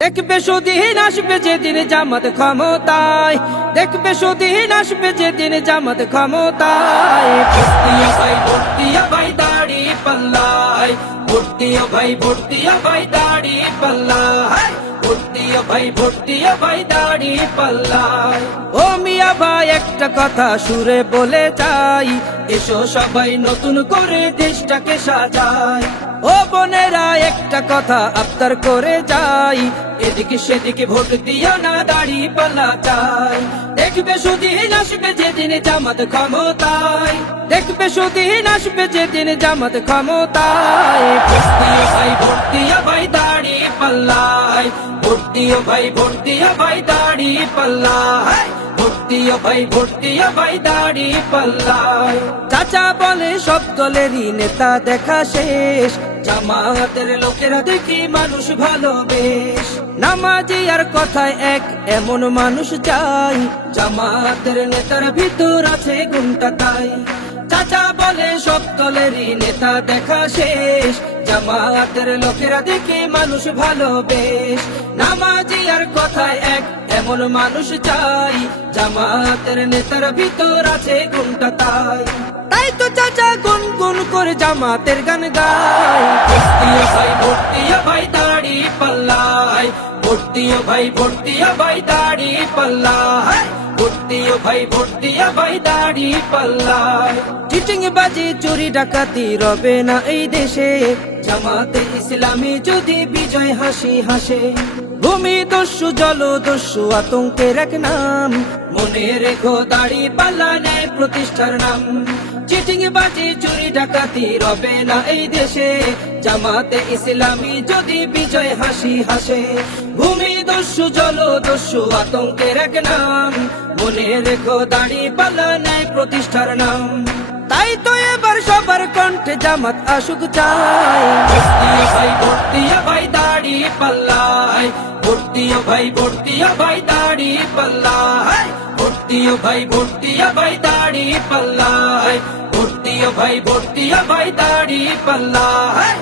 দেখবে সুদিন আসবে যেদিন জামাত ক্ষমতায়, দেখবে সুদিন আসবে যেদিন জামাত ক্ষমতায়। ভর্তিয়া ভাই ভর্তিয়া ভাই দাড়ি পাল্লায়, ভর্তিয়া ভাই ভর্তিয়া ভাই দাড়ি পাল্লায়, ভর্তিয়া ভাই ভর্তিয়া ভাই দাড়ি পাল্লায়। ও মিয়া ভাই একটা কথা সুরে বলে যাই, এসো সবাই নতুন করে দেশটাকে সাজাই। ও বোনেরা একটা কথা আবদার করে যাই, এদিকে সেদিকে ভোট দিও না, দাড়ি পাল্লা চাই। দেখবে সুদিন আসবে যেদিন জামাত ক্ষমতায়, দেখবে সুদিন আসবে যেদিন জামাত ক্ষমতায়। ভর্তিয়া ভাই ভর্তিয়া ভাই দাড়ি পাল্লায়, ভর্তিয়া ভাই ভর্তিয়া ভাই দাড়ি পাল্লায়, ভর্তিয়া ভাই ভর্তিয়া ভাই দাড়ি পাল্লায়। চাচা বলে সব দলেরই নেতা দেখা শেষ, জামাতের লোকেরা দেখি মানুষ ভালো বেশ। নামাজি আর কথায় এক এমন মানুষ চাই, জামাতের নেতার ভিতর আছে গুণটা তাই। চাচা বলে সব দলেরই নেতা দেখা শেষ, জামাতের লোকেরা দেখে মানুষ ভালো বেশ। নামাজি আর কথায় এক এমন মানুষ চাই, জামাতের নেতার ভিতর আছে গুণটা তাই। তাই তো চাচা গুনগুন করে জামাতের গান গায়। ভর্তিয়া ভাই ভর্তিয়া ভাই দাড়ি পাল্লায়, ভর্তিয়া ভাই ভর্তিয়া ভাই দাড়ি পাল্লায়, ভর্তিয়া ভাই ভর্তিয়া ভাই দাড়ি পাল্লায়। চিটিং বাজি চুরি ডাকাতি রবে না এই দেশে, জামাতে ইসলামী যদি বিজয় হাসি হাসে। ভূমি দস্যু জল দস্যু আতঙ্কের এক নাম, মনে রেখো দাড়ি পাল্লা ন্যায় প্রতিষ্ঠার নাম। চিটিং বাজি চুরি ডাকাতি রবে না এই দেশে, জামাতে ইসলামী যদি বিজয় হাসি হাসে। ভূমি দস্যু জল দস্যু আতঙ্কের এক নাম, মনে রেখো দাড়ি পাল্লা ন্যায় প্রতিষ্ঠার নাম। তাই তো এবার সবার কণ্ঠে জামাত আসুক চাই। ভর্তিয়া ভাই ভর্তিয়া ভাই দাড়ি পাল্লায়, ভর্তিয়া ভাই ভর্তিয়া ভাই দাড়ি পাল্লায়, ভর্তিয়া ভাই ভর্তিয়া ভাই দাড়ি পাল্লায়, ভর্তিয়া ভাই ভর্তিয়া ভাই দাড়ি পাল্লায়।